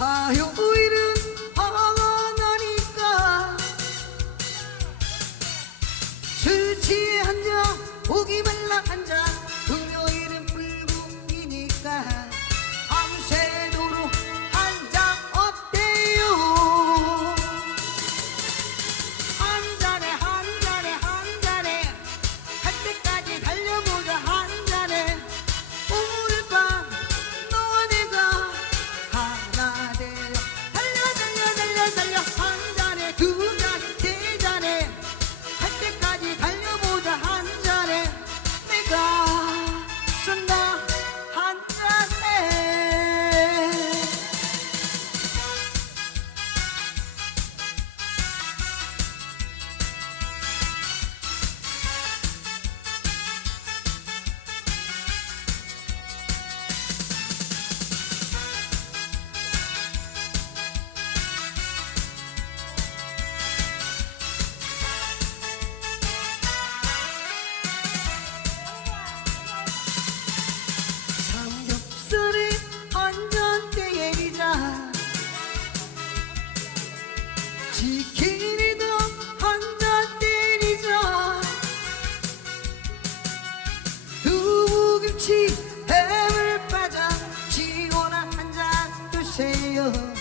화요일은 화가 나니까. 술 취해 앉아 보기 말라 앉아 지키리도 한잔 때리자 두부김치 해물 파장 지원아 한잔 주세요.